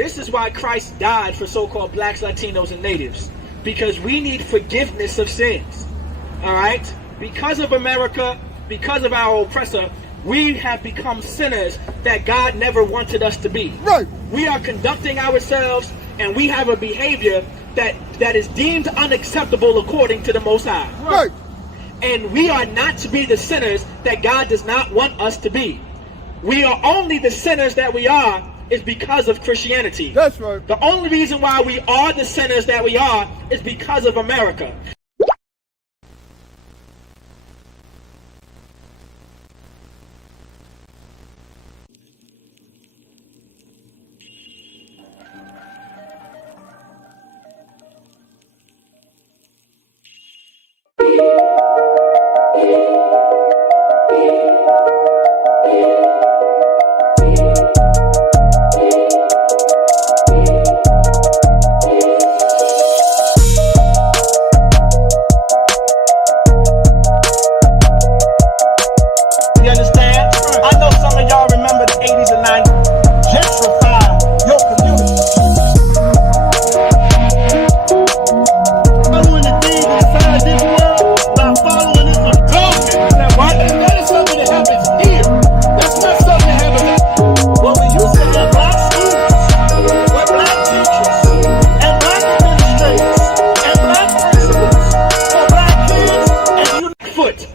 This is why Christ died for so-called blacks, Latinos, and natives. Because we need forgiveness of sins. All right? Because of America, because of our oppressor, we have become sinners that God never wanted us to be. Right. We are conducting ourselves and we have a behavior that is deemed unacceptable according to the Most High. Right. And we are not to be the sinners that God does not want us to be. We are only the sinners that we are is because of Christianity. That's right. The only reason why we are the sinners that we are is because of America.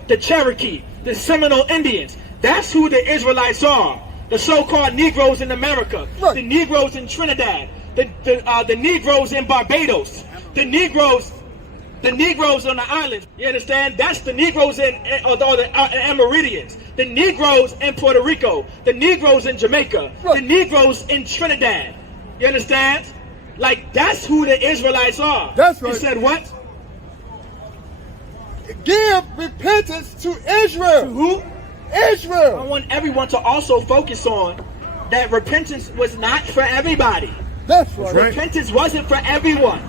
The Cherokee, the Seminole Indians, that's who the Israelites are. The so-called Negroes in America, right. The Negroes in Trinidad, the Negroes in Barbados, the Negroes on the islands. You understand? That's the Negroes in the Amerindians, the Negroes in Puerto Rico, the Negroes in Jamaica, right. The Negroes in Trinidad. You understand? Like, that's who the Israelites are. That's right. He said what? Give repentance to Israel. To who? Israel. I want everyone to also focus on that repentance was not for everybody. That's right. Repentance wasn't for everyone.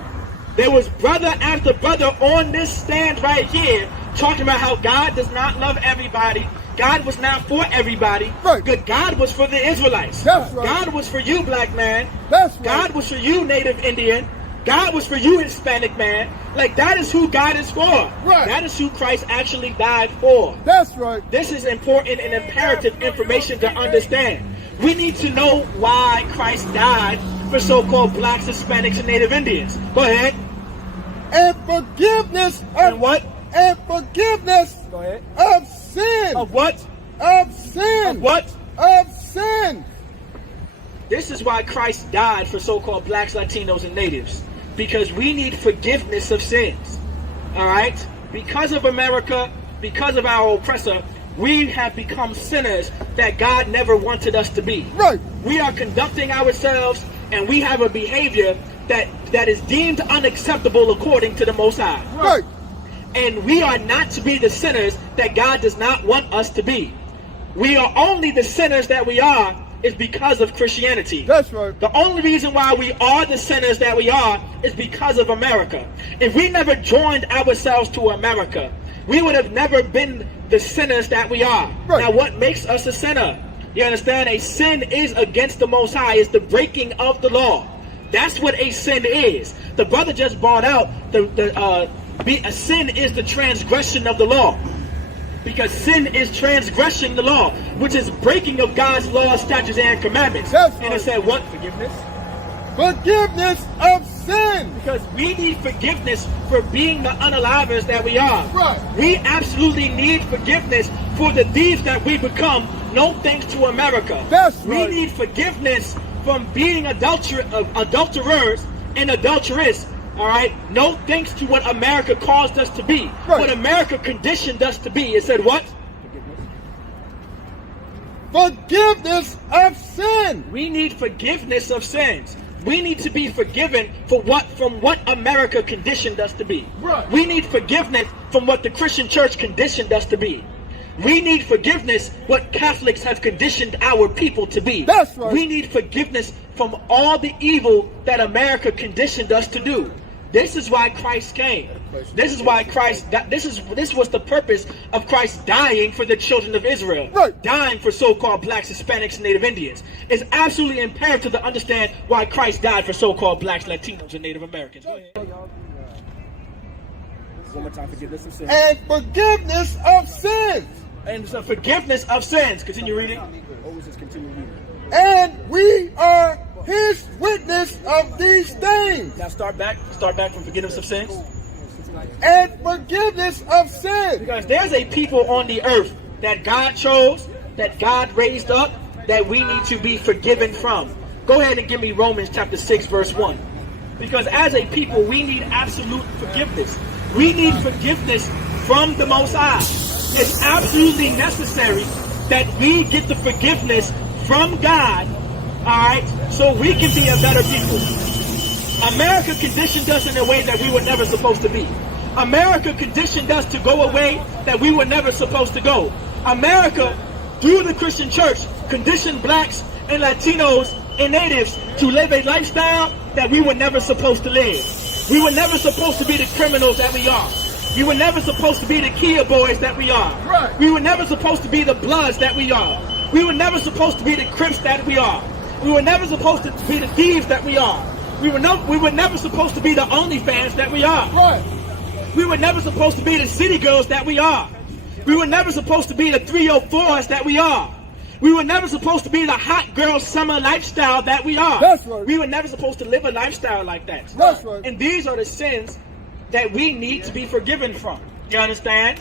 There was brother after brother on this stand right here talking about how God does not love everybody. God was not for everybody. Right. Good. God was for the Israelites. That's right. God was for you, black man. That's right. God was for you, Native Indian. God was for you, Hispanic man. Like, that is who God is for. Right. That is who Christ actually died for. That's right. This is important and imperative information to understand. We need to know why Christ died for so-called blacks, Hispanics, and Native Indians. Go ahead. And forgiveness of And what? And forgiveness Go ahead. of sin. Of what? Of sin. Of what? Of sin. This is why Christ died for so-called blacks, Latinos, and natives. Because we need forgiveness of sins. All right? Because of America, because of our oppressor, we have become sinners that God never wanted us to be. Right. We are conducting ourselves and we have a behavior that is deemed unacceptable according to the Most High. Right. And we are not to be the sinners that God does not want us to be. We are only the sinners that we are is because of Christianity. That's right. The only reason why we are the sinners that we are is because of America. If we never joined ourselves to America, we would have never been the sinners that we are. Right. Now, what makes us a sinner? You understand? A sin is against the Most High. It's the breaking of the law. That's what a sin is. The brother just brought out a sin is the transgression of the law. Because sin is transgressing the law, which is breaking of God's laws, statutes, and commandments. That's and right. it said what? Forgiveness? Forgiveness of sin. Because we need forgiveness for being the unalivers that we are. Right. We absolutely need forgiveness for the deeds that we become, no thanks to America. That's we right. need forgiveness from being adulterers and adulteress. All right, no thanks to what America caused us to be, right. What America conditioned us to be. It said what? Forgiveness of sin. We need forgiveness of sins. We need to be forgiven from what America conditioned us to be. Right. We need forgiveness from what the Christian church conditioned us to be. We need forgiveness what Catholics have conditioned our people to be. That's right. We need forgiveness from all the evil that America conditioned us to do. This is why Christ came. This is why Christ. This was the purpose of Christ dying for the children of Israel. Right. Dying for so-called blacks, Hispanics, and Native Indians. It's absolutely imperative to understand why Christ died for so-called blacks, Latinos, and Native Americans. Go ahead. One more time, forgiveness of sins. And forgiveness of sins. And so forgiveness of sins. Continue reading. And we are his witness of these things. Now start back from forgiveness of sins. And forgiveness of sins. Because there's a people on the earth that God chose, that God raised up, that we need to be forgiven from. Go ahead and give me Romans chapter 6, verse 1. Because as a people, we need absolute forgiveness. We need forgiveness from the Most High. It's absolutely necessary that we get the forgiveness from God, alright, so we can be a better people. America conditioned us in a way that we were never supposed to be. America conditioned us to go a way that we were never supposed to go. America, through the Christian church, conditioned blacks and Latinos and natives to live a lifestyle that we were never supposed to live. We were never supposed to be the criminals that we are. We were never supposed to be the Kia boys that we are. Right. We were never supposed to be the Bloods that we are. We were never supposed to be the Crips that we are. We were never supposed to be the thieves that we are. We were never supposed to be the OnlyFans that we are. Right. We were never supposed to be the city girls that we are. We were never supposed to be the 304s that we are. We were never supposed to be the hot girl summer lifestyle that we are. That's right. We were never supposed to live a lifestyle like that. That's right. And these are the sins that we need to be forgiven from. You understand?